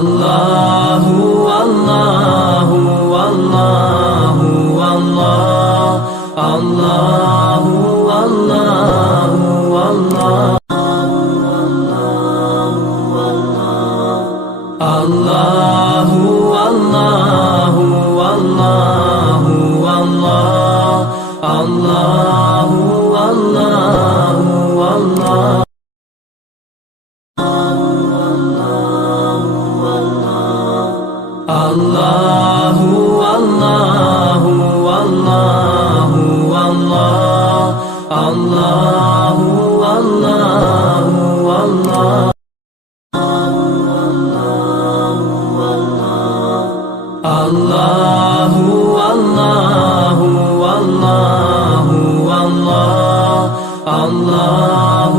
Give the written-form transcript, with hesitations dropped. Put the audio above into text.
الله والله والله والله الله والله والله الله والله والله والله الله والله والله الله والله والله والله الله والله والله الله والله والله والله الله